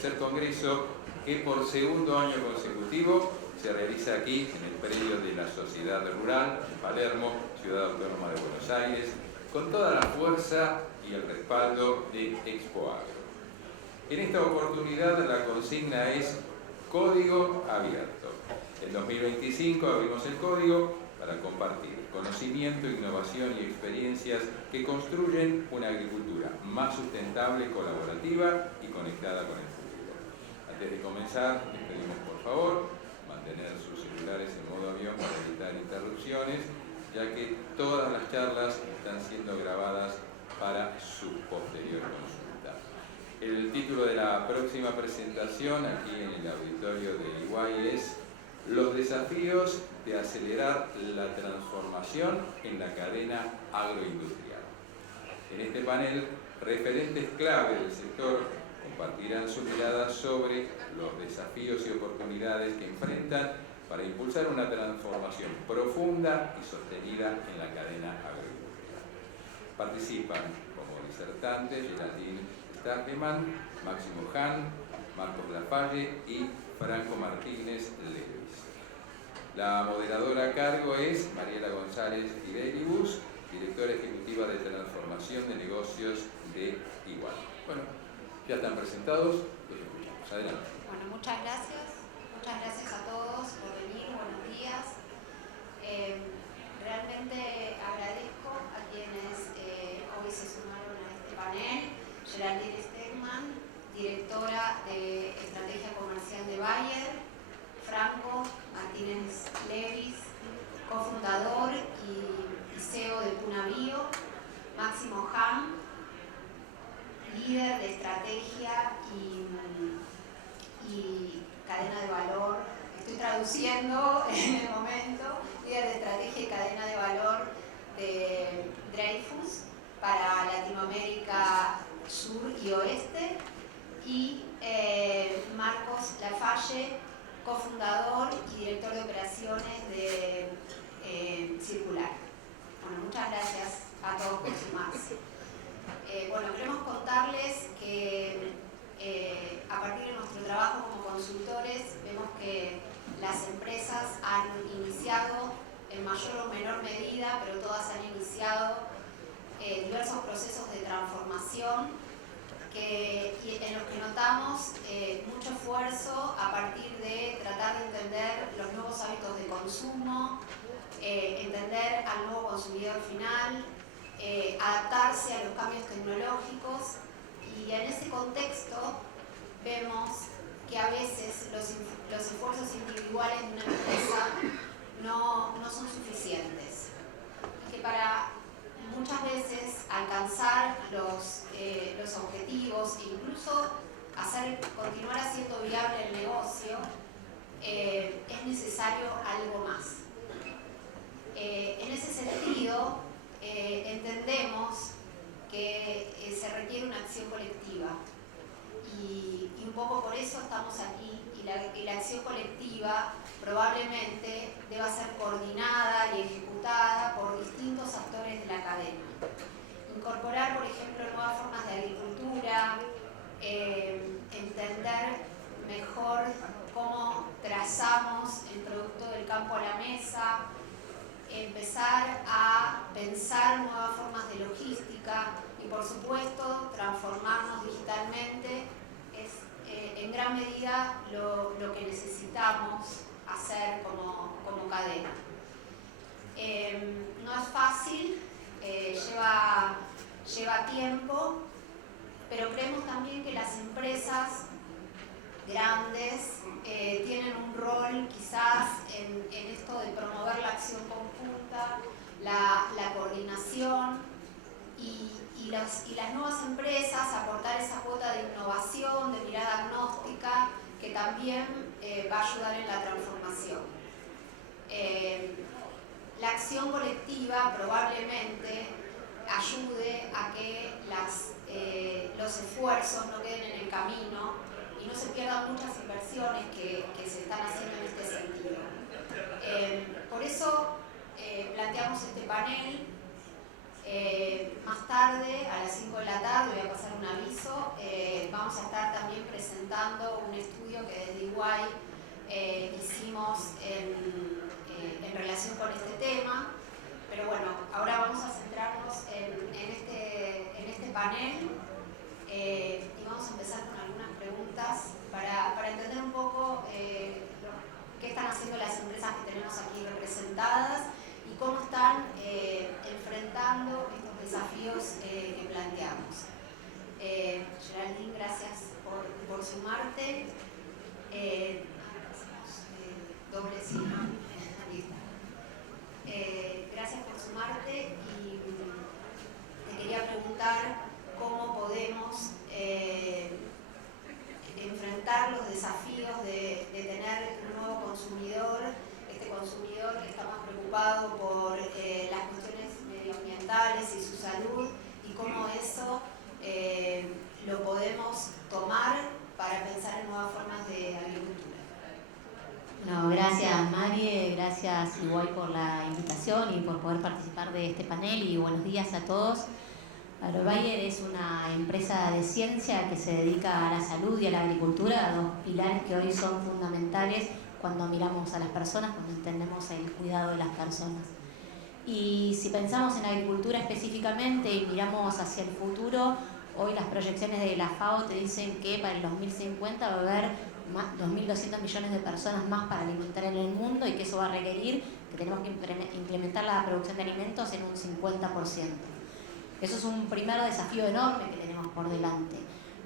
tercer congreso que por segundo año consecutivo se realiza aquí en el predio de la Sociedad Rural en Palermo, Ciudad Autónoma de Buenos Aires, con toda la fuerza y el respaldo de Expo Agro. En esta oportunidad la consigna es Código Abierto. En 2025 abrimos el código para compartir conocimiento, innovación y experiencias que construyen una agricultura más sustentable, colaborativa y conectada con el futuro. Antes de comenzar, les pedimos por favor mantener sus celulares en modo avión para evitar interrupciones, ya que todas las charlas están siendo grabadas para su posterior consulta. El título de la próxima presentación aquí en el auditorio de Iguay es Los desafíos de acelerar la transformación en la cadena agroindustrial. En este panel, referentes clave del sector compartirán su mirada sobre los desafíos y oportunidades que enfrentan para impulsar una transformación profunda y sostenida en la cadena agroindustrial. Participan como disertantes Geraldine Starkeman, Máximo Hahn, Marcos Lafalle y Franco Martínez Levis. La moderadora a cargo es Mariela González Fidelibus, directora ejecutiva de Transformación de Negocios de Iguay. Bueno, ya están presentados, los escuchamos. Adelante. Bueno, muchas gracias a todos por venir, buenos días. Realmente agradezco a quienes hoy se sumaron a este panel. Geraldine Stegman, directora de Estrategia Comercial de Bayer, Franco Martínez Levis, cofundador y CEO de Punabio, Máximo Hahn, líder de estrategia y cadena de valor, estoy traduciendo en el momento, líder de estrategia y cadena de valor de Dreyfus para Latinoamérica Sur y Oeste, y Marcos Lafalle, cofundador y director de operaciones de Circular. Bueno, muchas gracias a todos por sumarse. Bueno, queremos contarles que a partir de nuestro trabajo como consultores vemos que las empresas han iniciado en mayor o menor medida, pero todas han iniciado diversos procesos de transformación en los que notamos mucho esfuerzo a partir de tratar de entender los nuevos hábitos de consumo, entender al nuevo consumidor final, adaptarse a los cambios tecnológicos, y en ese contexto vemos que a veces los esfuerzos individuales de una empresa no son suficientes, y que para muchas veces alcanzar los objetivos e incluso continuar haciendo viable el negocio, es necesario algo más. En ese sentido, entendemos que se requiere una acción colectiva, y un poco por eso estamos aquí, y la acción colectiva probablemente deba ser coordinada y ejecutada por distintos actores de la cadena. Incorporar, por ejemplo, nuevas formas de agricultura, entender mejor cómo trazamos el producto del campo a la mesa, empezar a pensar nuevas formas de logística y, por supuesto, transformarnos digitalmente es en gran medida lo que necesitamos hacer como cadena. No es fácil, lleva tiempo, pero creemos también que las empresas grandes tienen un rol quizás en esto de promover la acción conjunta, la coordinación, y las nuevas empresas aportar esa cuota de innovación, de mirada agnóstica, que también va a ayudar en la transformación. La acción colectiva probablemente ayude a que los esfuerzos no queden en el camino y no se pierdan muchas inversiones que se están haciendo en este sentido. Por eso planteamos este panel. Más tarde, a las 5 de la tarde, voy a pasar un aviso, vamos a estar también también presentando un estudio que desde Iguay hicimos en relación con este tema. Pero bueno, ahora vamos a centrarnos en este panel y vamos a empezar con algunas preguntas para entender un poco qué están haciendo las empresas que tenemos aquí representadas y cómo están enfrentando estos desafíos que planteamos. Geraldine, gracias por sumarte. Doble sí, ¿no? Gracias por sumarte y te quería preguntar cómo podemos enfrentar los desafíos de tener un nuevo consumidor, este consumidor que está más preocupado por las cuestiones medioambientales y su salud, y cómo eso lo podemos tomar para pensar en nuevas formas de agricultura. No, gracias Mari, gracias Iguay por la invitación y por poder participar de este panel, y buenos días a todos. AgroBayer es una empresa de ciencia que se dedica a la salud y a la agricultura, dos pilares que hoy son fundamentales cuando miramos a las personas, cuando entendemos el cuidado de las personas. Y si pensamos en agricultura específicamente y miramos hacia el futuro, hoy las proyecciones de la FAO te dicen que para el 2050 va a haber 2.200 millones de personas más para alimentar en el mundo, y que eso va a requerir que tenemos que implementar la producción de alimentos en un 50%. Eso es un primer desafío enorme que tenemos por delante.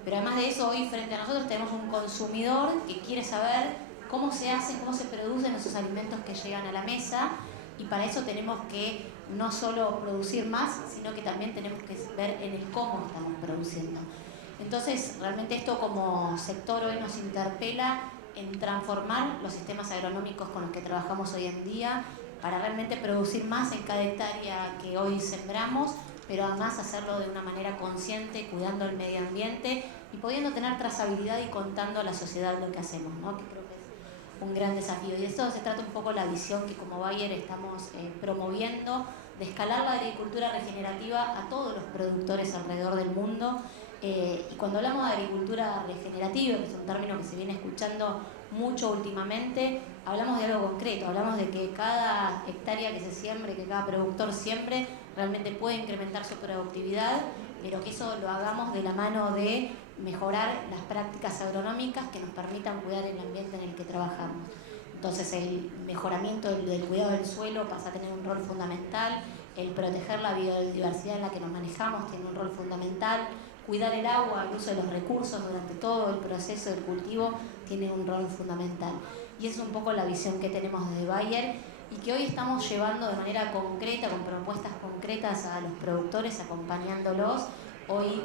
Pero además de eso, hoy frente a nosotros tenemos un consumidor que quiere saber cómo se hacen, cómo se producen esos alimentos que llegan a la mesa, y para eso tenemos que no solo producir más, sino que también tenemos que ver en el cómo estamos produciendo. Entonces, realmente esto como sector hoy nos interpela en transformar los sistemas agronómicos con los que trabajamos hoy en día para realmente producir más en cada hectárea que hoy sembramos, pero además hacerlo de una manera consciente, cuidando el medio ambiente y pudiendo tener trazabilidad y contando a la sociedad lo que hacemos, ¿no? Que creo que es un gran desafío. Y de esto se trata un poco la visión que como Bayer estamos promoviendo, de escalar la agricultura regenerativa a todos los productores alrededor del mundo. Y cuando hablamos de agricultura regenerativa, que es un término que se viene escuchando mucho últimamente, hablamos de algo concreto, hablamos de que cada hectárea que se siembre, que cada productor siembre, realmente puede incrementar su productividad, pero que eso lo hagamos de la mano de mejorar las prácticas agronómicas que nos permitan cuidar el ambiente en el que trabajamos. Entonces el mejoramiento del cuidado del suelo pasa a tener un rol fundamental, el proteger la biodiversidad en la que nos manejamos tiene un rol fundamental, cuidar el agua, el uso de los recursos durante todo el proceso del cultivo tiene un rol fundamental. Y esa es un poco la visión que tenemos desde Bayer y que hoy estamos llevando de manera concreta, con propuestas concretas a los productores, acompañándolos. Hoy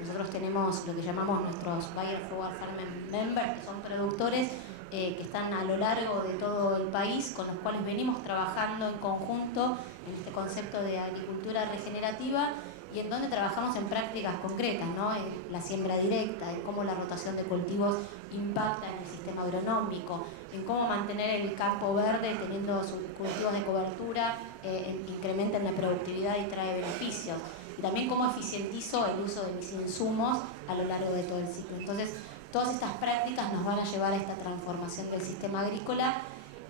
nosotros tenemos lo que llamamos nuestros Bayer Forward Farm Members, que son productores que están a lo largo de todo el país, con los cuales venimos trabajando en conjunto en este concepto de agricultura regenerativa, y en donde trabajamos en prácticas concretas, ¿no? En la siembra directa, en cómo la rotación de cultivos impacta en el sistema agronómico, en cómo mantener el campo verde teniendo sus cultivos de cobertura, incrementa en la productividad y trae beneficios. Y también cómo eficientizo el uso de mis insumos a lo largo de todo el ciclo. Entonces, todas estas prácticas nos van a llevar a esta transformación del sistema agrícola.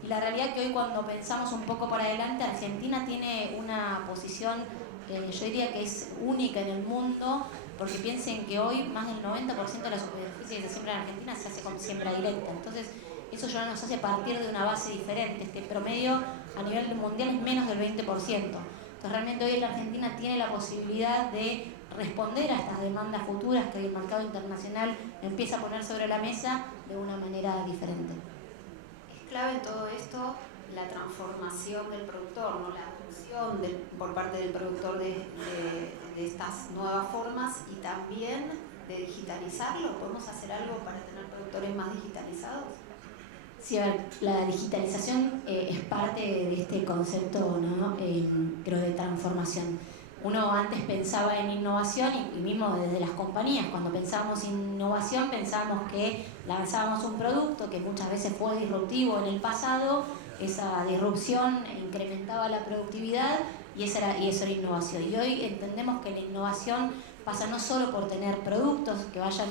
Y la realidad es que hoy, cuando pensamos un poco para adelante, Argentina tiene una posición, yo diría que es única en el mundo, porque piensen que hoy más del 90% de la superficie que se siembra en Argentina se hace con siembra directa. Entonces, eso ya nos hace partir de una base diferente. Este promedio a nivel mundial es menos del 20%. Entonces, realmente hoy la Argentina tiene la posibilidad de responder a estas demandas futuras que hoy el mercado internacional empieza a poner sobre la mesa de una manera diferente. Es clave en todo esto la transformación del productor, ¿no? La adopción por parte del productor de estas nuevas formas, y también de digitalizarlo. ¿Podemos hacer algo para tener productores más digitalizados? Sí, a ver, la digitalización es parte de este concepto, ¿no? Creo, de transformación. Uno antes pensaba en innovación y mismo desde las compañías, cuando pensábamos en innovación pensábamos que lanzábamos un producto que muchas veces fue disruptivo en el pasado, esa disrupción incrementaba la productividad y eso era innovación. Y hoy entendemos que la innovación pasa no solo por tener productos que vayan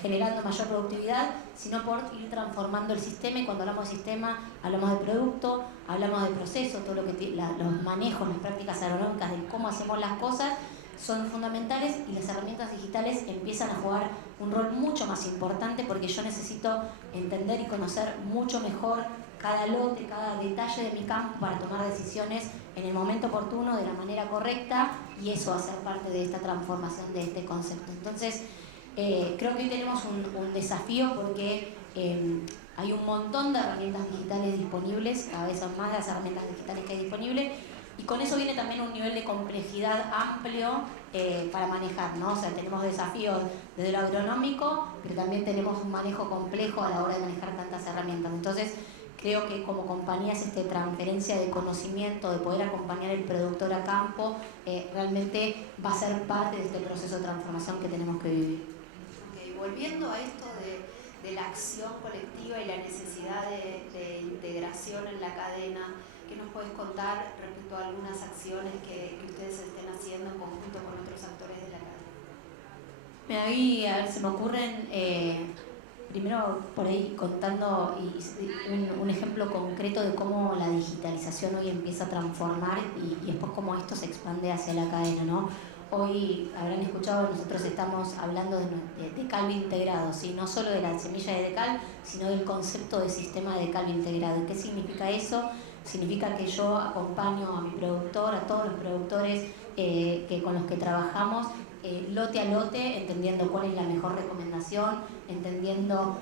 generando mayor productividad, sino por ir transformando el sistema. Y cuando hablamos de sistema, hablamos de producto, hablamos de proceso, todo lo que los manejos, las prácticas agronómicas de cómo hacemos las cosas son fundamentales, y las herramientas digitales empiezan a jugar un rol mucho más importante, porque yo necesito entender y conocer mucho mejor cada lote, cada detalle de mi campo para tomar decisiones en el momento oportuno, de la manera correcta, y eso va a ser parte de esta transformación de este concepto. Entonces, creo que hoy tenemos un desafío, porque hay un montón de herramientas digitales disponibles, cada vez son más las herramientas digitales que hay disponibles, y con eso viene también un nivel de complejidad amplio para manejar, ¿no? O sea, tenemos desafíos desde lo agronómico, pero también tenemos un manejo complejo a la hora de manejar tantas herramientas. Entonces, creo que como compañías, transferencia de conocimiento, de poder acompañar al productor a campo, realmente va a ser parte de este proceso de transformación que tenemos que vivir. Okay, volviendo a esto de la acción colectiva y la necesidad de integración en la cadena, ¿qué nos puedes contar respecto a algunas acciones que ustedes estén haciendo en conjunto con otros actores de la cadena? Ahí, a ver, se me ocurren, primero por ahí contando un ejemplo concreto de cómo la digitalización hoy empieza a transformar y después cómo esto se expande hacia la cadena, ¿no? Hoy habrán escuchado, nosotros estamos hablando de calvo integrado, ¿sí? No solo de la semilla de decal, sino del concepto de sistema de calvo integrado. ¿Y qué significa eso? Significa que yo acompaño a mi productor, a todos los productores con los que trabajamos, lote a lote, entendiendo cuál es la mejor recomendación, entendiendo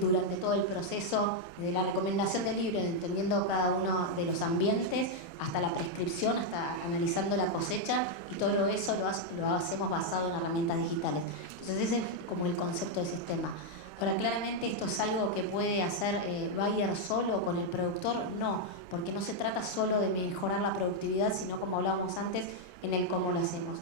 durante todo el proceso de la recomendación del libro, entendiendo cada uno de los ambientes, hasta la prescripción, hasta analizando la cosecha, y todo eso lo hacemos basado en herramientas digitales. Entonces ese es como el concepto de sistema. Ahora, claramente esto es algo que puede hacer Bayer solo con el productor, no, porque no se trata solo de mejorar la productividad, sino, como hablábamos antes, en el cómo lo hacemos.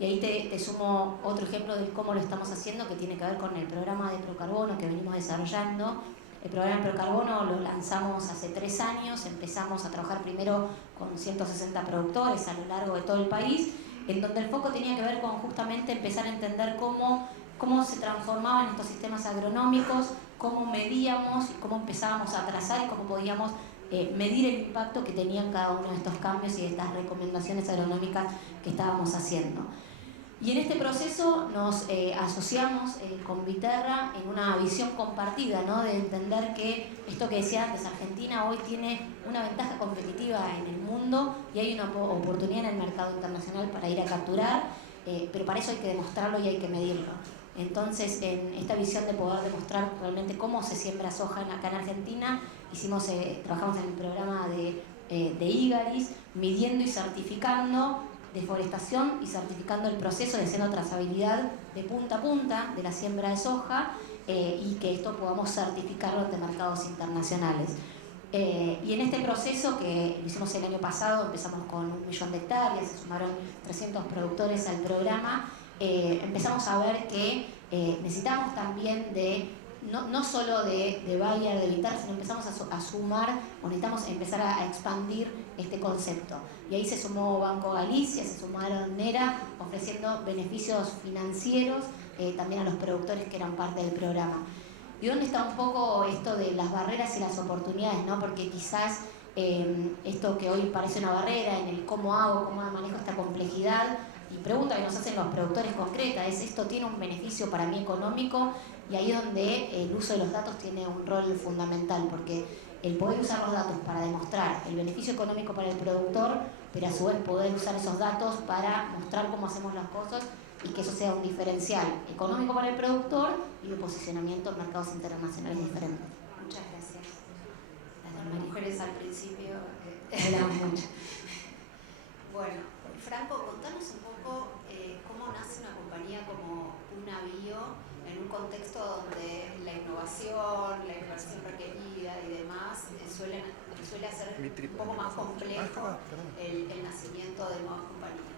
Y ahí te sumo otro ejemplo de cómo lo estamos haciendo, que tiene que ver con el programa de Procarbono que venimos desarrollando. El programa de Procarbono lo lanzamos hace 3 años, empezamos a trabajar primero con 160 productores a lo largo de todo el país, en donde el foco tenía que ver con justamente empezar a entender cómo se transformaban estos sistemas agronómicos, cómo medíamos, cómo empezábamos a trazar y cómo podíamos medir el impacto que tenían cada uno de estos cambios y de estas recomendaciones agronómicas que estábamos haciendo. Y en este proceso nos asociamos con Viterra en una visión compartida, ¿no? De entender que esto que decía antes, Argentina hoy tiene una ventaja competitiva en el mundo y hay una oportunidad en el mercado internacional para ir a capturar, pero para eso hay que demostrarlo y hay que medirlo. Entonces, en esta visión de poder demostrar realmente cómo se siembra soja acá en Argentina, trabajamos en el programa de IGARIS, midiendo y certificando deforestación y certificando el proceso de haciendo trazabilidad de punta a punta de la siembra de soja, y que esto podamos certificarlo ante mercados internacionales. Y en este proceso, que lo hicimos el año pasado, empezamos con 1 millón de hectáreas, se sumaron 300 productores al programa, empezamos a ver que necesitamos también no solo de Bayer, de Viterra, sino empezamos a sumar, o necesitamos empezar a expandir este concepto. Y ahí se sumó Banco Galicia, se sumaron NERA, ofreciendo beneficios financieros también a los productores que eran parte del programa. ¿Y dónde está un poco esto de las barreras y las oportunidades, ¿no? Porque quizás esto que hoy parece una barrera en el cómo manejo esta complejidad, y pregunta que nos hacen los productores concreta es: ¿esto tiene un beneficio para mí económico? Y ahí es donde el uso de los datos tiene un rol fundamental, porque el poder usar los datos para demostrar el beneficio económico para el productor, pero a su vez poder usar esos datos para mostrar cómo hacemos las cosas y que eso sea un diferencial económico para el productor y de posicionamiento en mercados internacionales diferentes. Muchas gracias. Las mujeres al principio hablamos mucho. Bueno, Franco, contanos un poco cómo nace una compañía como Puna Bio en un contexto donde la innovación, la inversión requerida y demás suele hacer un poco más complejo el nacimiento de nuevas compañías.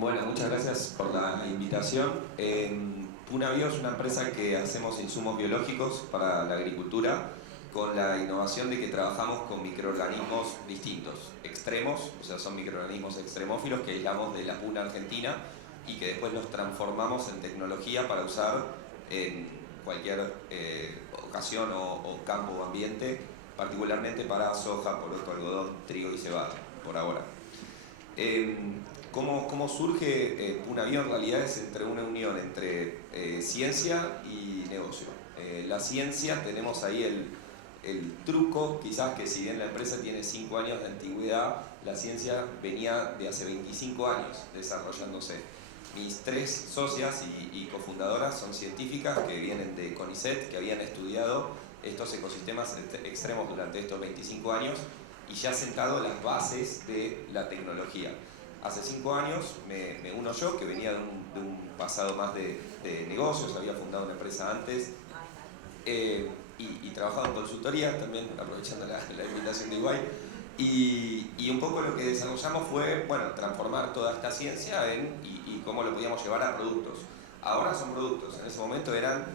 Bueno, muchas gracias por la invitación. Puna Bio es una empresa que hacemos insumos biológicos para la agricultura, con la innovación de que trabajamos con microorganismos distintos, extremos, o sea, son microorganismos extremófilos que aislamos de la puna argentina y que después los transformamos en tecnología para usar en cualquier ocasión o campo o ambiente, particularmente para soja, poroto, algodón, trigo y cebada, por ahora. ¿Cómo surge Punabio? En realidad es entre una unión entre ciencia y negocio. La ciencia, tenemos ahí el truco, quizás que si bien la empresa tiene 5 años de antigüedad, la ciencia venía de hace 25 años desarrollándose. Mis 3 socias y cofundadoras son científicas que vienen de CONICET, que habían estudiado estos ecosistemas extremos durante estos 25 años y ya sentado las bases de la tecnología. Hace 5 años me uno yo, que venía de un pasado más de negocios, había fundado una empresa antes y trabajado en consultoría, también aprovechando la invitación de Iguay. Y un poco lo que desarrollamos fue, bueno, transformar toda esta ciencia y cómo lo podíamos llevar a productos. Ahora son productos, en ese momento eran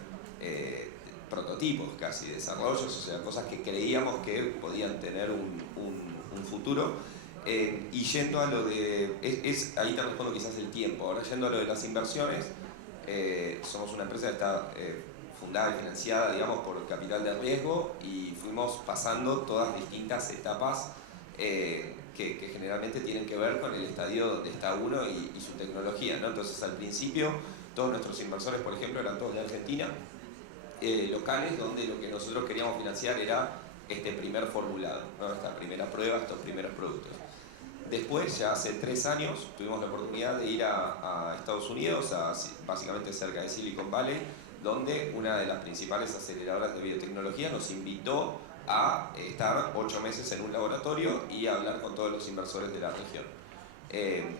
prototipos casi, desarrollos, o sea, cosas que creíamos que podían tener un futuro. Y yendo a lo de, ahí te respondo quizás el tiempo. Ahora yendo a lo de las inversiones, somos una empresa que está fundada y financiada, digamos, por capital de riesgo y fuimos pasando todas distintas etapas que generalmente tienen que ver con el estadio donde está uno y su tecnología, ¿no? Entonces al principio todos nuestros inversores, por ejemplo, eran todos de Argentina, locales donde lo que nosotros queríamos financiar era este primer formulado, ¿no? Esta primera prueba, estos primeros productos. Después, ya hace 3 años, tuvimos la oportunidad de ir a Estados Unidos, básicamente cerca de Silicon Valley, donde una de las principales aceleradoras de biotecnología nos invitó a estar 8 meses en un laboratorio y a hablar con todos los inversores de la región.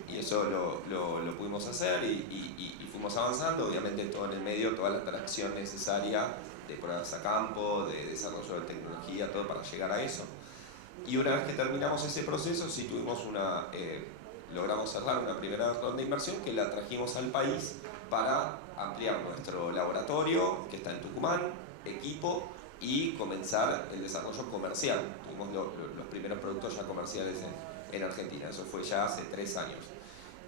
Y eso lo pudimos hacer y fuimos avanzando, obviamente todo en el medio, toda la tracción necesaria de pruebas a campo, de desarrollo de tecnología, todo para llegar a eso. Y una vez que terminamos ese proceso, sí logramos cerrar una primera ronda de inversión que la trajimos al país para ampliar nuestro laboratorio, que está en Tucumán, equipo, y comenzar el desarrollo comercial. Tuvimos los primeros productos ya comerciales en Argentina, eso fue ya hace 3 años.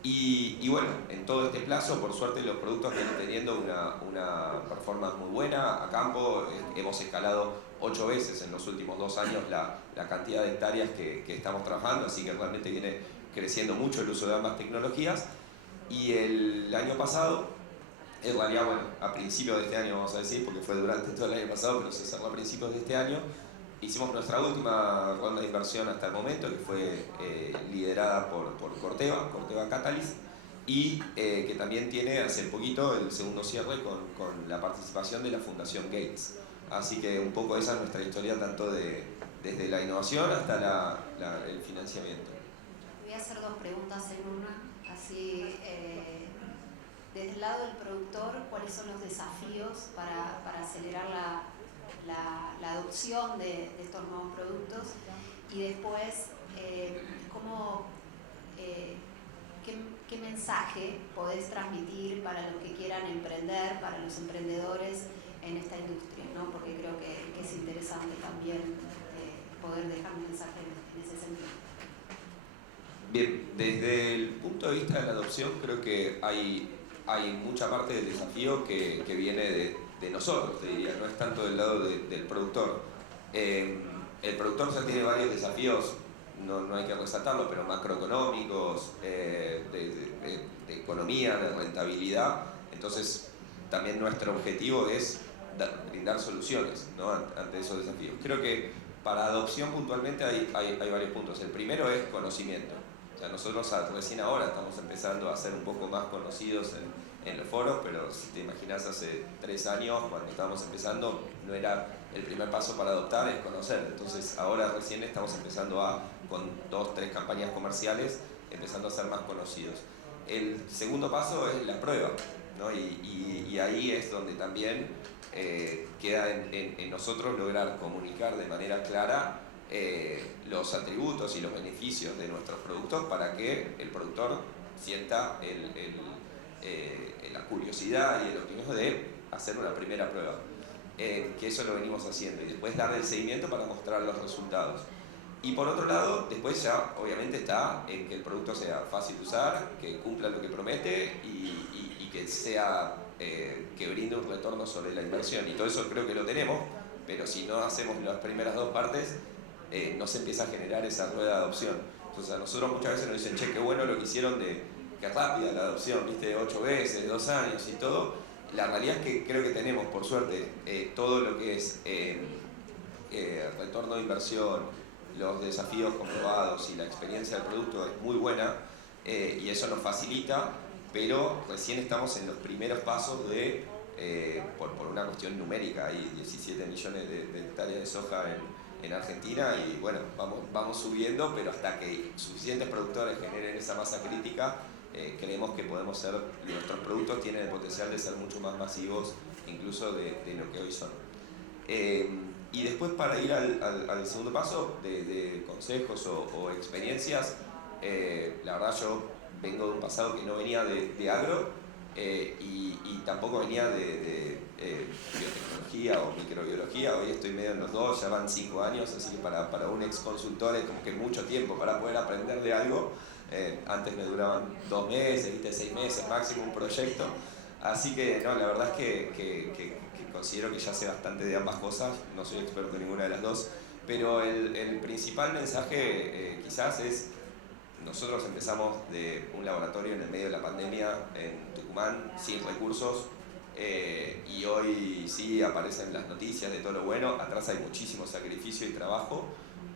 Y bueno, en todo este plazo, por suerte, los productos vienen teniendo una performance muy buena a campo. Hemos escalado 8 veces en los últimos 2 años la cantidad de hectáreas que estamos trabajando, así que realmente viene creciendo mucho el uso de ambas tecnologías. Y el año pasado, en realidad, bueno, a principios de este año vamos a decir, porque fue durante todo el año pasado, pero se cerró a principios de este año, hicimos nuestra última ronda de inversión hasta el momento, que fue liderada por Corteva Catalyst, y que también tiene hace poquito el segundo cierre con la participación de la Fundación Gates. Así que un poco esa es nuestra historia, tanto desde la innovación hasta el financiamiento. Voy a hacer 2 preguntas en una, así desde el lado del productor, ¿cuáles son los desafíos para acelerar la adopción de estos nuevos productos? Y después, ¿qué mensaje podés transmitir para los que quieran emprender, para los emprendedores en esta industria, ¿no? Porque creo que es interesante también poder dejar un mensaje en ese sentido. Bien, desde el punto de vista de la adopción, creo que hay mucha parte del desafío que viene de nosotros, te diría, no es tanto del lado del productor. El productor ya tiene varios desafíos, no hay que resaltarlo, pero macroeconómicos, de economía, de rentabilidad. Entonces, también nuestro objetivo es brindar soluciones, ¿no?, ante esos desafíos. Creo que para adopción puntualmente hay varios puntos. El primero es conocimiento. O sea, nosotros recién ahora estamos empezando a ser un poco más conocidos en los foros, pero si te imaginas hace 3 años, cuando estábamos empezando, no era el primer paso para adoptar, es conocer. Entonces ahora recién estamos empezando con 2, 3 campañas comerciales, empezando a ser más conocidos. El segundo paso es la prueba, ¿no? Y ahí es donde también queda en nosotros lograr comunicar de manera clara los atributos y los beneficios de nuestros productos para que el productor sienta la curiosidad y el optimismo de hacer una primera prueba. que eso lo venimos haciendo, y después darle el seguimiento para mostrar los resultados. Y por otro lado, después ya obviamente está en que el producto sea fácil de usar, que cumpla lo que promete y que sea que brinde un retorno sobre la inversión. Y todo eso creo que lo tenemos, pero si no hacemos las primeras dos partes, no se empieza a generar esa rueda de adopción. Entonces a nosotros muchas veces nos dicen, che, qué bueno lo que hicieron que rápida la adopción, viste, 8 veces, 2 años y todo. La realidad es que creo que tenemos, por suerte, todo lo que es retorno de inversión, los desafíos comprobados y la experiencia del producto es muy buena, y eso nos facilita, pero recién estamos en los primeros pasos por una cuestión numérica. Hay 17 millones de hectáreas de soja en Argentina y bueno, vamos subiendo, pero hasta que suficientes productores generen esa masa crítica, creemos que nuestros productos tienen el potencial de ser mucho más masivos incluso de lo que hoy son. Y después, para ir al segundo paso de consejos o experiencias, la verdad yo vengo de un pasado que no venía de agro, y tampoco venía de biotecnología o microbiología. Hoy estoy medio en los dos, ya van 5 años, así que para un ex consultor es como que mucho tiempo para poder aprender de algo. Antes me duraban 2 meses, 6 meses máximo un proyecto. Así que no, la verdad es que considero que ya sé bastante de ambas cosas, no soy experto en ninguna de las dos, pero el principal mensaje quizás es: nosotros empezamos de un laboratorio en el medio de la pandemia en Tucumán, sin recursos, y hoy sí aparecen las noticias de todo lo bueno. Atrás hay muchísimo sacrificio y trabajo,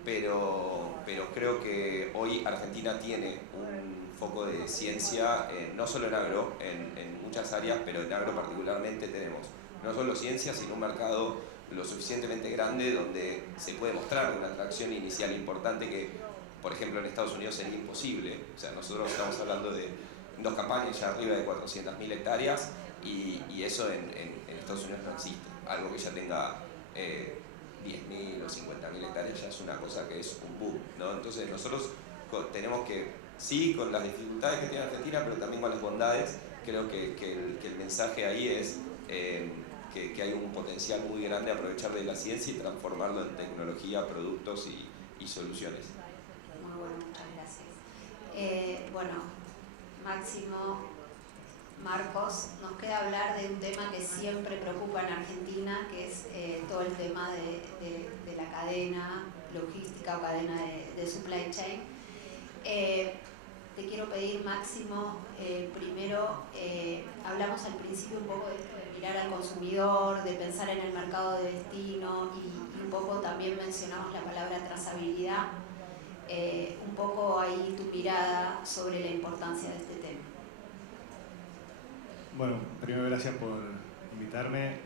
pero creo que hoy Argentina tiene un foco de ciencia, no solo en agro, en muchas áreas, pero en agro particularmente tenemos no solo ciencia, sino un mercado lo suficientemente grande donde se puede mostrar una atracción inicial importante que, por ejemplo, en Estados Unidos sería imposible. O sea, nosotros estamos hablando de 2 campañas ya arriba de 400.000 hectáreas, y eso en Estados Unidos no existe. Algo que ya tenga 10.000 o 50.000 hectáreas ya es una cosa que es un boom, ¿no? Entonces nosotros tenemos que, sí, con las dificultades que tiene Argentina, pero también con las bondades, creo que el mensaje ahí es que hay un potencial muy grande a aprovechar de la ciencia y transformarlo en tecnología, productos y soluciones. Muy bueno, muchas gracias. Bueno, Máximo, Marcos, nos queda hablar de un tema que siempre preocupa en Argentina, que es todo el tema de la cadena logística o cadena de supply chain. Te quiero pedir, Máximo, primero, hablamos al principio un poco de esto de mirar al consumidor, de pensar en el mercado de destino, y un poco también mencionamos la palabra trazabilidad. Un poco ahí tu mirada sobre la importancia de este tema. Bueno, primero gracias por invitarme.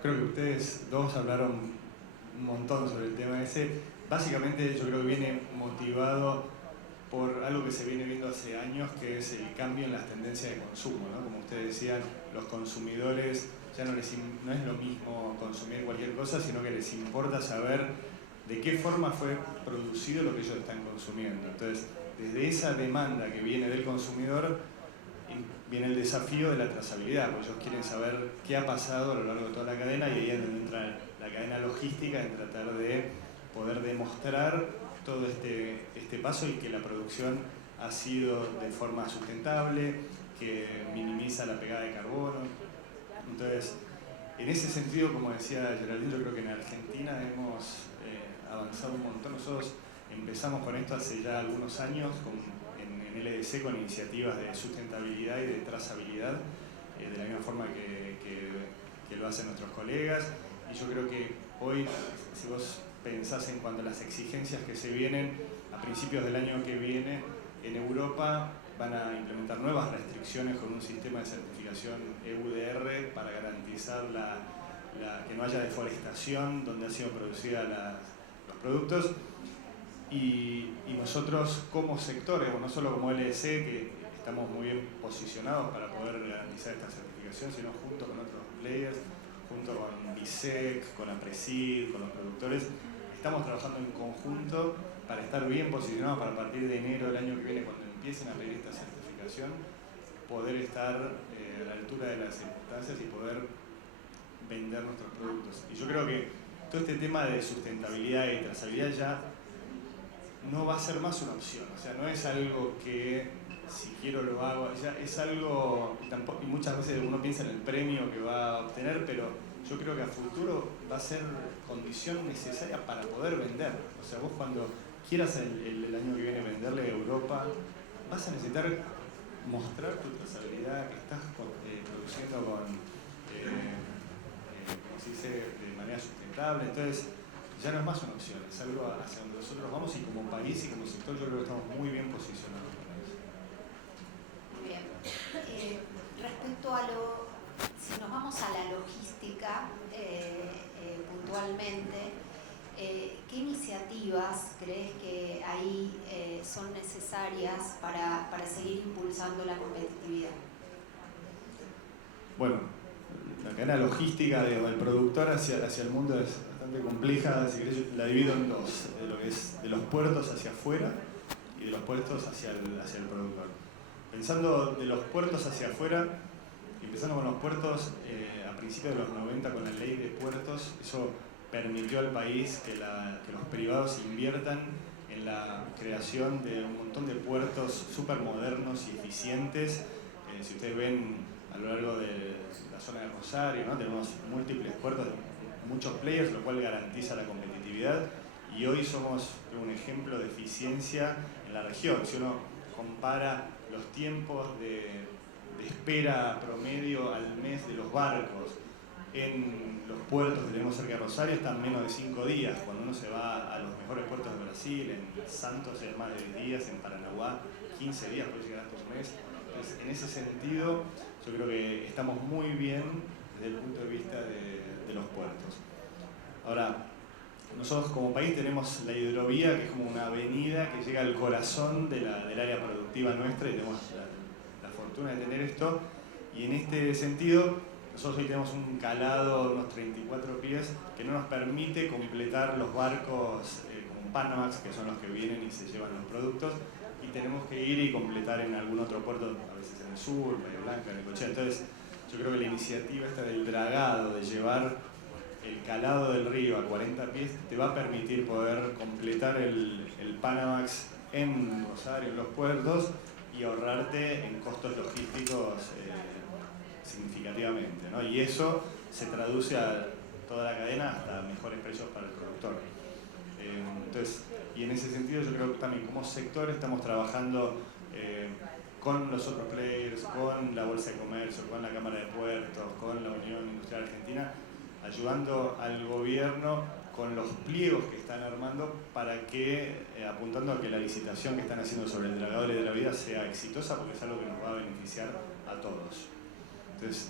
Creo que ustedes dos hablaron un montón sobre el tema ese. Básicamente yo creo que viene motivado por algo que se viene viendo hace años, que es el cambio en las tendencias de consumo, ¿no? Como ustedes decían, los consumidores ya no es lo mismo consumir cualquier cosa, sino que les importa saber de qué forma fue producido lo que ellos están consumiendo. Entonces, desde esa demanda que viene del consumidor, viene el desafío de la trazabilidad, porque ellos quieren saber qué ha pasado a lo largo de toda la cadena, y ahí es donde entra la cadena logística, en tratar de poder demostrar todo este paso y que la producción ha sido de forma sustentable, que minimiza la pegada de carbono. Entonces, en ese sentido, como decía Geraldine, yo creo que en Argentina hemos avanzado un montón. Nosotros empezamos con esto hace ya algunos años en LDC con iniciativas de sustentabilidad y de trazabilidad, de la misma forma que lo hacen nuestros colegas. Y yo creo que hoy, si vos pensás en cuanto a las exigencias que se vienen, a principios del año que viene en Europa van a implementar nuevas restricciones con un sistema de certificación EUDR para garantizar que no haya deforestación donde han sido producidos los productos. Y nosotros como sector, no solo como LDC, que estamos muy bien posicionados para poder garantizar esta certificación, sino junto con otros players, junto con BISEC, con APRESID, con los productores, estamos trabajando en conjunto para estar bien posicionados para, a partir de enero del año que viene, cuando empiecen a pedir esta certificación, poder estar a la altura de las circunstancias y poder vender nuestros productos. Y yo creo que todo este tema de sustentabilidad y trazabilidad ya no va a ser más una opción. O sea, no es algo que si quiero lo hago, ya es algo, y muchas veces uno piensa en el premio que va a obtener, pero yo creo que a futuro va a ser condición necesaria para poder vender. O sea, vos cuando quieras el año que viene venderle a Europa, vas a necesitar mostrar tu trazabilidad, que estás produciendo con, como se dice, de manera sustentable. Entonces, ya no es más una opción, es algo hacia donde nosotros vamos, y como país y como sector yo creo que estamos muy bien posicionados para eso. Muy bien. Respecto a si nos vamos a la logística puntualmente, ¿qué iniciativas crees que ahí son necesarias para seguir impulsando la competitividad? Bueno, la cadena logística del productor hacia el mundo es bastante compleja. Si querés, la divido en dos: de lo que es de los puertos hacia afuera y de los puertos hacia el productor. Pensando de los puertos hacia afuera, empezando con los puertos, a principios de los 90 con la ley de puertos, eso permitió al país que los privados inviertan en la creación de un montón de puertos súper modernos y eficientes. Si ustedes ven a lo largo de la zona de Rosario, ¿no? Tenemos múltiples puertos, muchos players, lo cual garantiza la competitividad, y hoy somos un ejemplo de eficiencia en la región. Si uno compara los tiempos de espera promedio al mes de los barcos en los puertos que tenemos cerca de Rosario, están menos de 5 días. Cuando uno se va a los mejores puertos de Brasil, en Santos es más de 10 días, en Paranaguá 15 días, puede llegar hasta un mes. Entonces, en ese sentido, yo creo que estamos muy bien desde el punto de vista de los puertos. Ahora, nosotros como país tenemos la hidrovía, que es como una avenida que llega al corazón del área productiva nuestra, y tenemos la fortuna de tener esto. Y en este sentido, nosotros hoy tenemos un calado de unos 34 pies que no nos permite completar los barcos como Panamax, que son los que vienen y se llevan los productos, y tenemos que ir y completar en algún otro puerto, a veces en el sur, Bahía Blanca, Necochea. Entonces, yo creo que la iniciativa esta del dragado, de llevar el calado del río a 40 pies, te va a permitir poder completar el Panamax en Rosario, en los puertos, y ahorrarte en costos logísticos significativamente, ¿no? Y eso se traduce a toda la cadena hasta mejores precios para el productor. Entonces, y en ese sentido yo creo que también como sector estamos trabajando con los otros players, con la Bolsa de Comercio, con la Cámara de Puertos, con la Unión Industrial Argentina, ayudando al gobierno con los pliegos que están armando para que, apuntando a que la licitación que están haciendo sobre el dragado de la vida sea exitosa, porque es algo que nos va a beneficiar a todos. Entonces,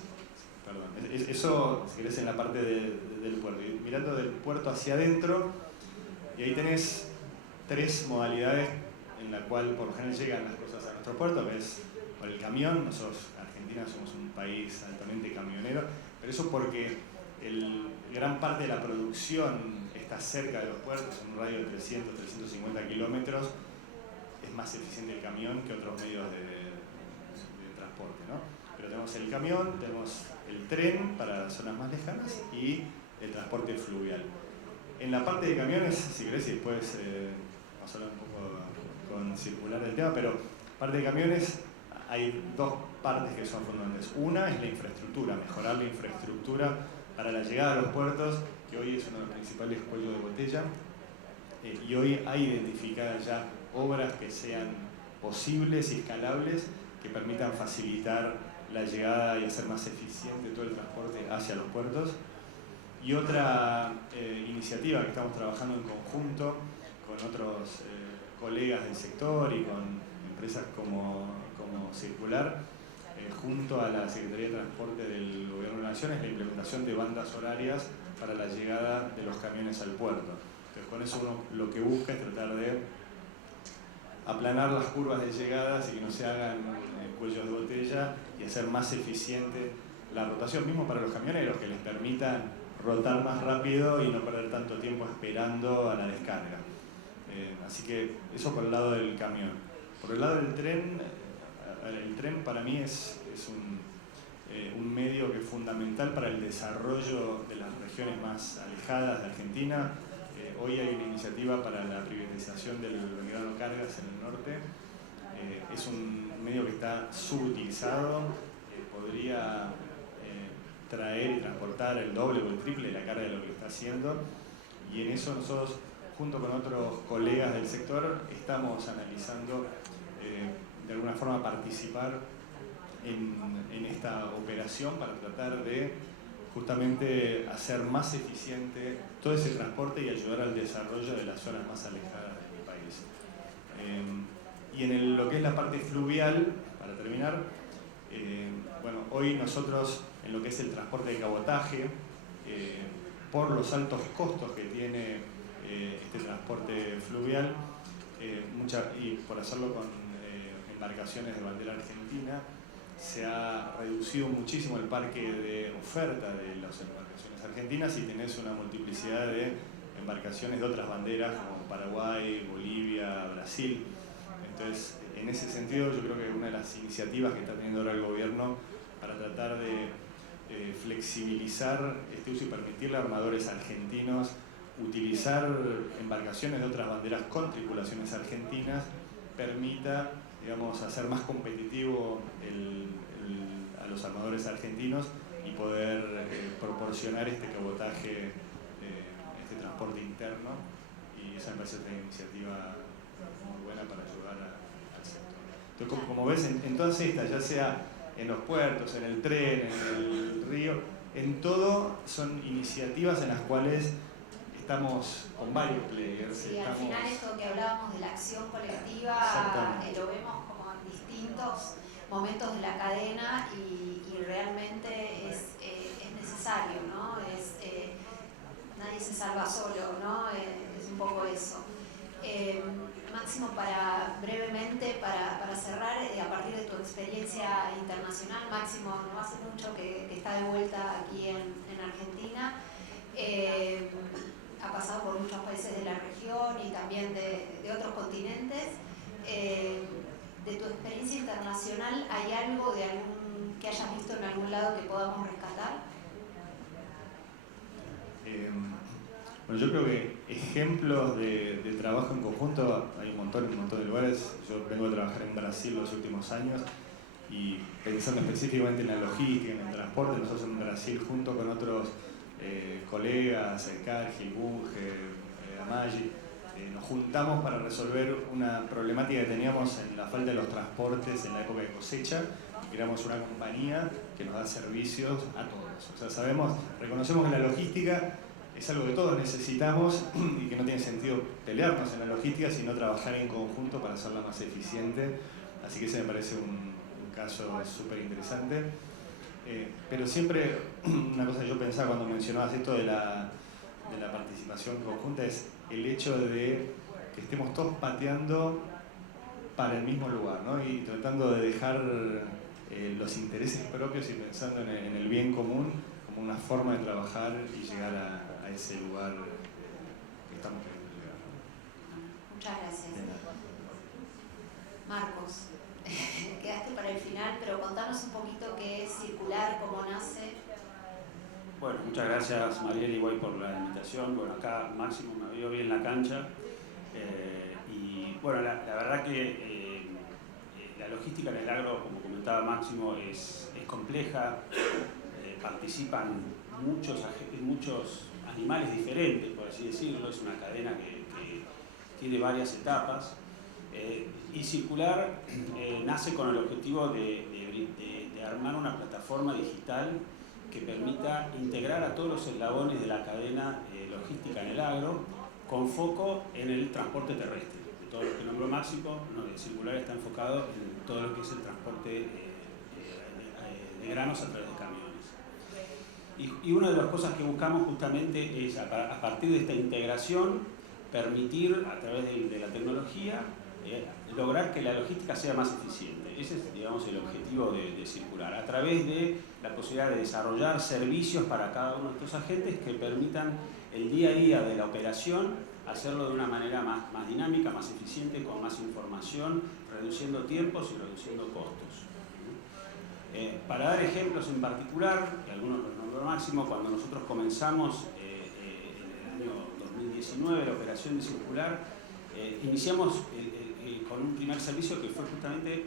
perdón, eso si querés en la parte del puerto. Y mirando del puerto hacia adentro, y ahí tenés 3 modalidades en la cual por lo general llegan las cosas a nuestro puerto, que es por el camión. Nosotros, Argentina, somos un país altamente camionero, pero eso porque gran parte de la producción está cerca de los puertos, en un radio de 300, 350 kilómetros. Es más eficiente el camión que otros medios de transporte, ¿no? Pero tenemos el camión, tenemos el tren para zonas más lejanas y el transporte fluvial. En la parte de camiones, si querés, y después vamos a hablar un poco con circular del tema, pero parte de camiones hay 2 partes que son fundamentales. Una es la infraestructura, mejorar la infraestructura para la llegada a los puertos, que hoy es uno de los principales cuellos de botella, y hoy hay identificadas ya obras que sean posibles y escalables, que permitan facilitar la llegada y hacer más eficiente todo el transporte hacia los puertos. Y otra iniciativa que estamos trabajando en conjunto con otros colegas del sector y con empresas como Circular, junto a la Secretaría de Transporte del Gobierno de la Nación, es la implementación de bandas horarias para la llegada de los camiones al puerto. Entonces, con eso uno lo que busca es tratar de aplanar las curvas de llegadas y que no se hagan cuellos de botella, y hacer más eficiente la rotación, mismo para los camioneros, que les permita rotar más rápido y no perder tanto tiempo esperando a la descarga. Así que eso por el lado del camión. Por el lado del tren, el tren para mí es un medio que es fundamental fundamental para el desarrollo de las regiones más alejadas de Argentina. Hoy hay una iniciativa para la privatización del Belgrano Cargas en el norte. Es un medio que está subutilizado, podría traer y transportar el doble o el triple de la carga de lo que está haciendo, y en eso nosotros, junto con otros colegas del sector, estamos analizando de alguna forma participar en esta operación para tratar de justamente hacer más eficiente todo ese transporte y ayudar al desarrollo de las zonas más alejadas del país. Y en lo que es la parte fluvial, para terminar, bueno, hoy nosotros en lo que es el transporte de cabotaje, por los altos costos que tiene este transporte fluvial, y por hacerlo con embarcaciones de bandera argentina, se ha reducido muchísimo el parque de oferta de las embarcaciones argentinas, y tenés una multiplicidad de embarcaciones de otras banderas como Paraguay, Bolivia, Brasil. Entonces, en ese sentido, yo creo que una de las iniciativas que está teniendo ahora el gobierno para tratar de flexibilizar este uso y permitirle a armadores argentinos utilizar embarcaciones de otras banderas con tripulaciones argentinas permita, digamos, hacer más competitivo a los armadores argentinos y poder proporcionar este cabotaje, este transporte interno, y esa me parece una iniciativa muy buena para ayudar al sector. Entonces, como ves, en todas estas, ya sea en los puertos, en el tren, en el río, en todo son iniciativas en las cuales estamos con varios players. Sí, al final esto que hablábamos de la acción colectiva lo vemos como en distintos momentos de la cadena, y realmente es necesario, ¿no? Nadie se salva solo, ¿no? Es un poco eso. Máximo, brevemente, para cerrar, a partir de tu experiencia internacional, Máximo no hace mucho que está de vuelta aquí en Argentina, ha pasado por muchos países de la región y también de otros continentes. De tu experiencia internacional, ¿hay algo que hayas visto en algún lado que podamos rescatar? Bueno, yo creo que ejemplos de trabajo en conjunto hay un montón de lugares. Yo vengo a trabajar en Brasil los últimos años, y pensando específicamente en la logística, en el transporte, nosotros en Brasil, junto con otros colegas, Cargill, Bunge, Amaggi, nos juntamos para resolver una problemática que teníamos en la falta de los transportes en la época de cosecha. Éramos una compañía que nos da servicios a todos. O sea, reconocemos que la logística es algo que todos necesitamos y que no tiene sentido pelearnos en la logística, sino trabajar en conjunto para hacerla más eficiente. Así que ese me parece un caso súper interesante. Pero siempre, una cosa que yo pensaba cuando mencionabas esto de la participación conjunta, es el hecho de que estemos todos pateando para el mismo lugar, ¿no? Y tratando de dejar los intereses propios y pensando en el bien común como una forma de trabajar y llegar a ese lugar que estamos queriendo llegar. Muchas gracias. Marcos, quedaste para el final, pero contanos un poquito qué es Circular, cómo nace. Bueno, muchas gracias Mariel y Guay por la invitación. Bueno, acá Máximo me vio bien la cancha. Y bueno, la verdad que la logística en el agro, como comentaba Máximo, es compleja. Participan muchos animales diferentes, por así decirlo. Es una cadena que tiene varias etapas. Y Circular nace con el objetivo de armar una plataforma digital que permita integrar a todos los eslabones de la cadena logística en el agro, con foco en el transporte terrestre. De todo lo que nombró Máximo, Circular está enfocado en todo lo que es el transporte de granos a través de camiones. Y una de las cosas que buscamos justamente es, a partir de esta integración, permitir a través de la tecnología lograr que la logística sea más eficiente. Ese es, digamos, el objetivo de Circular, a través de la posibilidad de desarrollar servicios para cada uno de estos agentes que permitan el día a día de la operación hacerlo de una manera más dinámica, más eficiente, con más información, reduciendo tiempos y reduciendo costos. Para dar ejemplos en particular, que algunos los nombró Máximo, cuando nosotros comenzamos en el año 2019 la operación de Circular, iniciamos con un primer servicio que fue justamente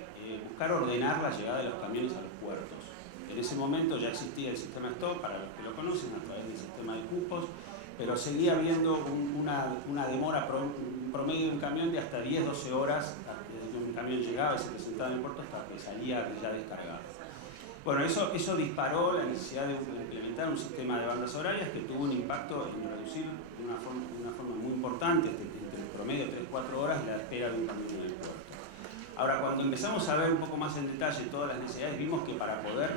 buscar ordenar la llegada de los camiones a los puertos. En ese momento ya existía el sistema stop, para los que lo conocen, a través del sistema de cupos, pero seguía habiendo una demora promedio de un camión de hasta 10-12 horas desde que un camión llegaba y se presentaba en el puerto hasta que salía ya descargado. Bueno, eso disparó la necesidad de implementar un sistema de bandas horarias que tuvo un impacto en reducir de una forma muy importante, entre el promedio de 3-4 horas, la espera de un camión en el puerto. Ahora, cuando empezamos a ver un poco más en detalle todas las necesidades, vimos que para poder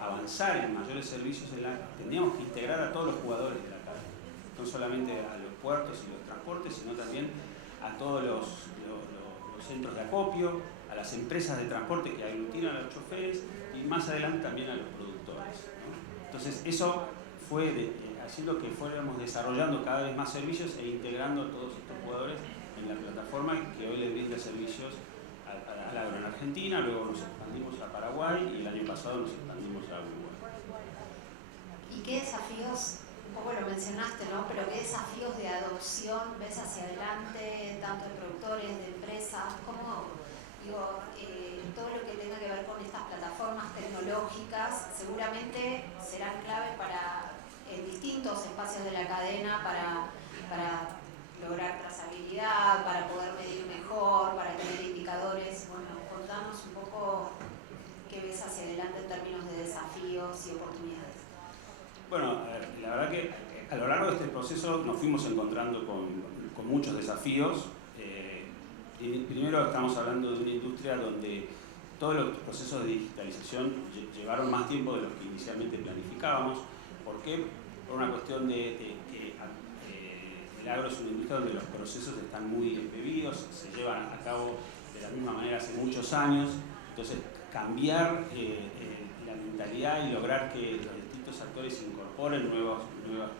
avanzar en mayores servicios teníamos que integrar a todos los jugadores de la cadena, no solamente a los puertos y los transportes, sino también a todos los centros de acopio, a las empresas de transporte que aglutinan a los choferes y más adelante también a los productores, ¿no? Entonces eso fue haciendo que fuéramos desarrollando cada vez más servicios e integrando a todos estos jugadores en la plataforma que hoy le brinda servicios al agro en Argentina, luego nos expandimos a Paraguay y el año pasado nos expandimos a Uruguay. ¿Y qué desafíos, un poco lo mencionaste, ¿no? Pero qué desafíos de adopción ves hacia adelante, tanto de productores, de empresas, cómo, digo, todo lo que tenga que ver con estas plataformas tecnológicas seguramente serán clave en distintos espacios de la cadena para lograr trazabilidad, para poder medir mejor, para tener indicadores. Bueno, contanos un poco qué ves hacia adelante en términos de desafíos y oportunidades. Bueno, la verdad que a lo largo de este proceso nos fuimos encontrando con muchos desafíos. Primero estamos hablando de una industria donde todos los procesos de digitalización llevaron más tiempo de lo que inicialmente planificábamos. ¿Por qué? Por una cuestión de que el agro es una industria donde los procesos están muy embebidos, se llevan a cabo de la misma manera hace muchos años. Entonces, cambiar la mentalidad y lograr que los distintos actores incorporen nuevas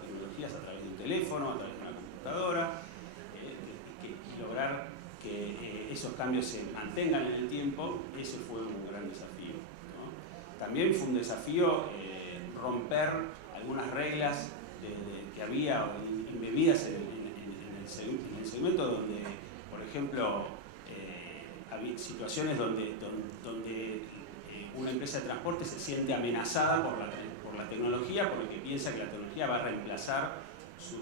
tecnologías a través de un teléfono, a través de una computadora, y lograr que esos cambios se mantengan en el tiempo, ese fue un gran desafío, ¿no? También fue un desafío romper algunas reglas que había embebidas en el segmento donde, por ejemplo, había situaciones donde una empresa de transporte se siente amenazada por la tecnología porque piensa que la tecnología va a reemplazar su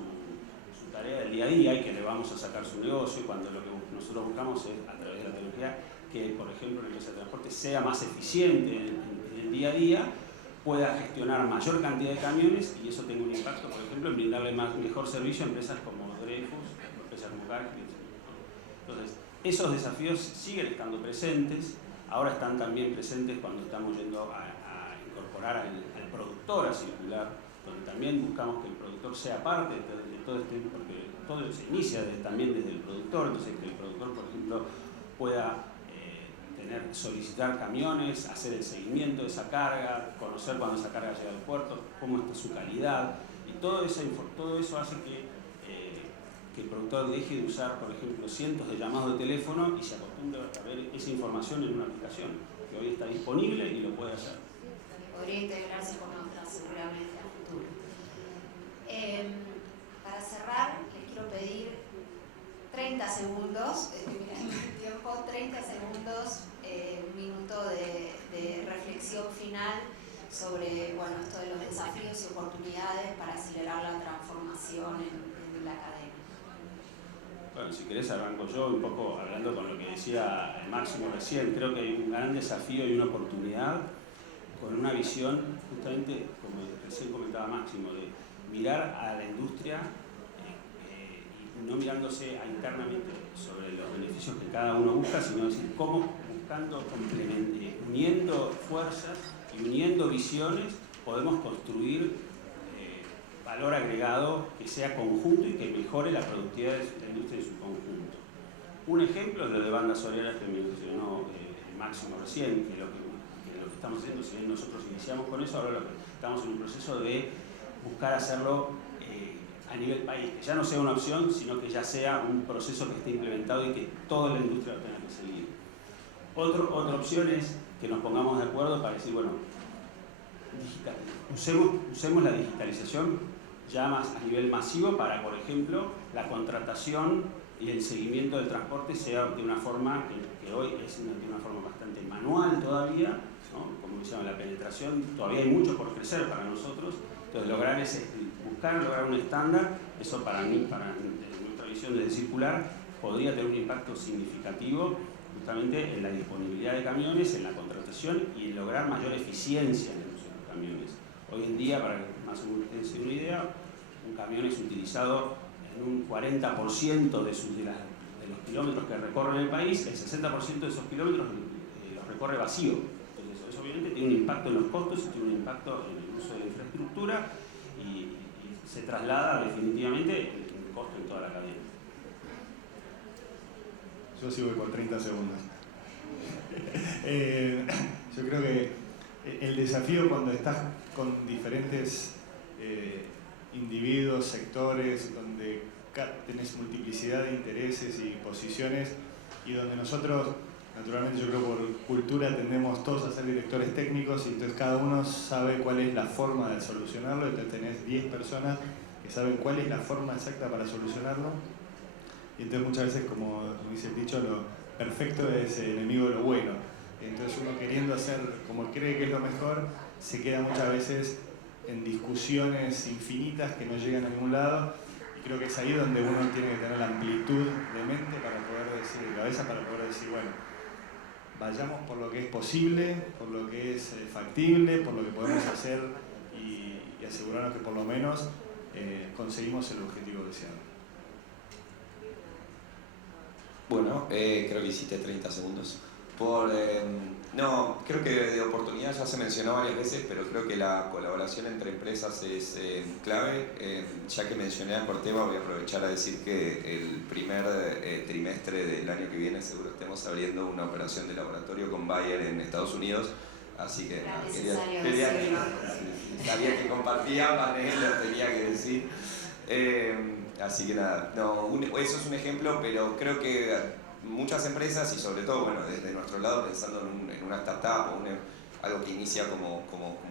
tarea del día a día y que le vamos a sacar su negocio, cuando lo que nosotros buscamos es, a través de la tecnología, que, por ejemplo, una empresa de transporte sea más eficiente en el día a día, pueda gestionar mayor cantidad de camiones y eso tenga un impacto, por ejemplo, en brindarle mejor servicio a empresas como Dreyfus, empresas como Cargill, etc. Entonces, esos desafíos siguen estando presentes, ahora están también presentes cuando estamos yendo a incorporar al productor a Circular, donde también buscamos que el productor sea parte de todo este, porque todo se inicia también desde el productor, entonces que el productor, por ejemplo, pueda solicitar camiones, hacer el seguimiento de esa carga, conocer cuando esa carga llega al puerto, cómo está su calidad, y todo eso hace que el productor deje de usar, por ejemplo, cientos de llamados de teléfono y se acostumbre a ver esa información en una aplicación que hoy está disponible y lo puede hacer. Podría integrarse con otras seguramente a futuro. Para cerrar, les quiero pedir 30 segundos, estoy mirando el tiempo, 30 segundos, un minuto de reflexión final sobre, bueno, esto de los desafíos y oportunidades para acelerar la transformación en la cadena. Bueno, si querés arranco yo un poco hablando con lo que decía Máximo recién. Creo que hay un gran desafío y una oportunidad con una visión, justamente, como recién comentaba Máximo, de mirar a la industria y no mirándose internamente sobre los beneficios que cada uno busca, sino decir cómo buscando, uniendo fuerzas y uniendo visiones, podemos construir valor agregado que sea conjunto y que mejore la productividad de la industria en su conjunto. Un ejemplo es lo de bandas horarias que mencionó Máximo recién, que lo que estamos haciendo, si bien nosotros iniciamos con eso, ahora estamos en un proceso de buscar hacerlo a nivel país, que ya no sea una opción, sino que ya sea un proceso que esté implementado y que toda la industria lo tenga que seguir. Otra opción es que nos pongamos de acuerdo para decir, bueno, usemos la digitalización ya más a nivel masivo para, por ejemplo, la contratación y el seguimiento del transporte sea de una forma que hoy es de una forma bastante manual todavía, ¿no? Como decíamos, la penetración, todavía hay mucho por crecer para nosotros, entonces lograr un estándar, eso para mí, para nuestra visión de circular, podría tener un impacto significativo justamente en la disponibilidad de camiones, en la contratación y en lograr mayor eficiencia en el uso de los camiones. Hoy en día, para que más o menos tengan una idea, un camión es utilizado en un 40% de los kilómetros que recorre el país, el 60% de esos kilómetros los recorre vacío. Entonces, eso obviamente tiene un impacto en los costos y tiene un impacto en el uso de la infraestructura y se traslada definitivamente el costo en toda la cadena. Yo sí voy por 30 segundos. Yo creo que el desafío cuando estás con diferentes individuos, sectores, donde tenés multiplicidad de intereses y posiciones y donde nosotros, naturalmente yo creo por cultura tendemos todos a ser directores técnicos y entonces cada uno sabe cuál es la forma de solucionarlo, entonces tenés 10 personas que saben cuál es la forma exacta para solucionarlo. Y entonces muchas veces, como dice el dicho, lo perfecto es enemigo de lo bueno. Entonces uno queriendo hacer como cree que es lo mejor, se queda muchas veces en discusiones infinitas que no llegan a ningún lado. Y creo que es ahí donde uno tiene que tener la amplitud de mente para poder decir, de cabeza para poder decir, bueno, vayamos por lo que es posible, por lo que es factible, por lo que podemos hacer y asegurarnos que por lo menos conseguimos el objetivo deseado. Bueno, creo que hiciste 30 segundos. No, creo que de oportunidad ya se mencionó varias veces, pero creo que la colaboración entre empresas es clave. Ya que mencioné a Corteva, voy a aprovechar a decir que el primer trimestre del año que viene seguro estemos abriendo una operación de laboratorio con Bayer en Estados Unidos. Así que sabía que compartía panel, lo tenía que decir. Así que nada, eso es un ejemplo, pero creo que muchas empresas y sobre todo, bueno, desde nuestro lado pensando en una startup o algo que inicia como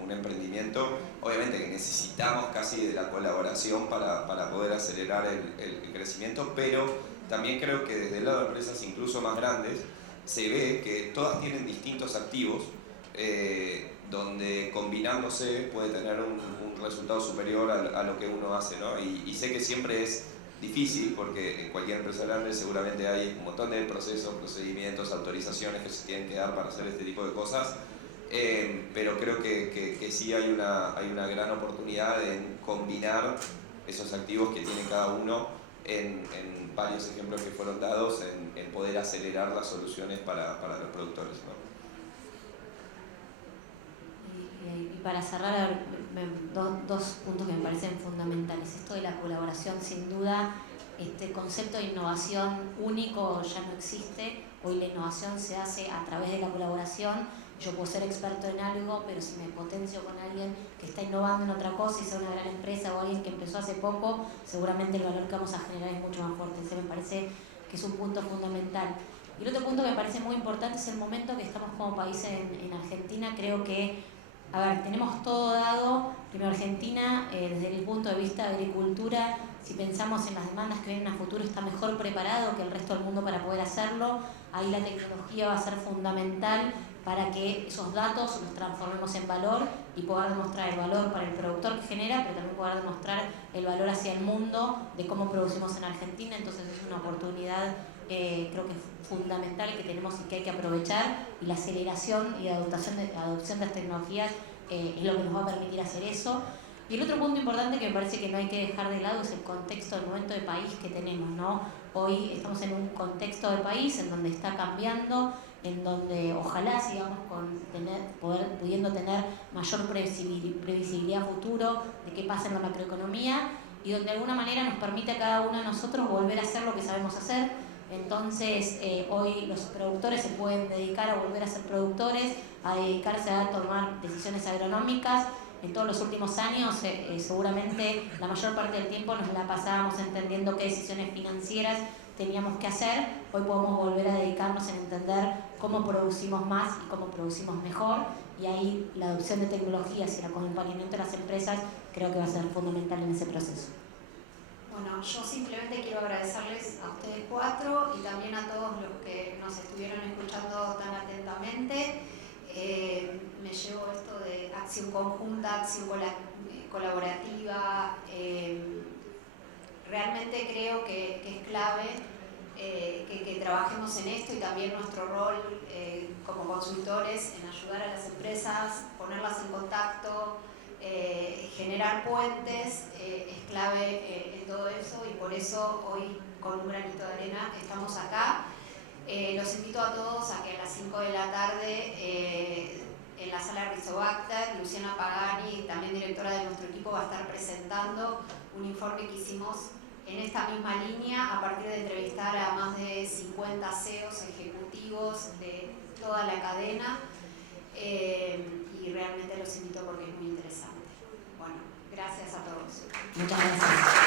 un emprendimiento, obviamente que necesitamos casi de la colaboración para poder acelerar el crecimiento, pero también creo que desde el lado de empresas incluso más grandes se ve que todas tienen distintos activos donde combinándose puede tener un resultado superior a lo que uno hace, ¿no? Y sé que siempre es difícil porque en cualquier empresa grande seguramente hay un montón de procesos, procedimientos, autorizaciones que se tienen que dar para hacer este tipo de cosas, pero creo que sí hay una gran oportunidad en combinar esos activos que tiene cada uno en varios ejemplos que fueron dados en poder acelerar las soluciones para los productores, ¿no? Y para cerrar, dos puntos que me parecen fundamentales. Esto de la colaboración, sin duda, este concepto de innovación único ya no existe. Hoy la innovación se hace a través de la colaboración. Yo puedo ser experto en algo, pero si me potencio con alguien que está innovando en otra cosa y sea una gran empresa o alguien que empezó hace poco, seguramente el valor que vamos a generar es mucho más fuerte. Ese me parece que es un punto fundamental. Y el otro punto que me parece muy importante es el momento que estamos como país en Argentina. Creo que tenemos todo dado. Primero, Argentina, desde el punto de vista de agricultura, si pensamos en las demandas que vienen a futuro, está mejor preparado que el resto del mundo para poder hacerlo. Ahí la tecnología va a ser fundamental para que esos datos los transformemos en valor y poder demostrar el valor para el productor que genera, pero también poder demostrar el valor hacia el mundo de cómo producimos en Argentina. Entonces es una oportunidad creo que es fundamental que tenemos y que hay que aprovechar, y la aceleración y adopción de las tecnologías es lo que nos va a permitir hacer eso. Y el otro punto importante que me parece que no hay que dejar de lado es el contexto, el momento de país que tenemos, ¿no? Hoy estamos en un contexto de país en donde está cambiando, en donde ojalá sigamos pudiendo tener mayor previsibilidad futuro de qué pasa en la macroeconomía, y donde de alguna manera nos permite a cada uno de nosotros volver a hacer lo que sabemos hacer. Entonces hoy los productores se pueden dedicar a volver a ser productores, a dedicarse a tomar decisiones agronómicas. En todos los últimos años seguramente la mayor parte del tiempo nos la pasábamos entendiendo qué decisiones financieras teníamos que hacer. Hoy podemos volver a dedicarnos en entender cómo producimos más y cómo producimos mejor, y ahí la adopción de tecnologías y el acompañamiento de las empresas creo que va a ser fundamental en ese proceso. Bueno, yo simplemente quiero agradecerles a ustedes cuatro y también a todos los que nos estuvieron escuchando tan atentamente. Me llevo esto de acción conjunta, acción colaborativa. Realmente creo que es clave que trabajemos en esto y también nuestro rol como consultores en ayudar a las empresas, ponerlas en contacto, generar puentes, es clave en todo eso y por eso hoy con un granito de arena estamos acá. Los invito a todos a que a las 5 de la tarde en la sala Rizobacter, Luciana Pagani, también directora de nuestro equipo, va a estar presentando un informe que hicimos en esta misma línea a partir de entrevistar a más de 50 CEOs ejecutivos de toda la cadena y realmente los invito porque es muy interesante. Bueno, gracias a todos. Muchas gracias.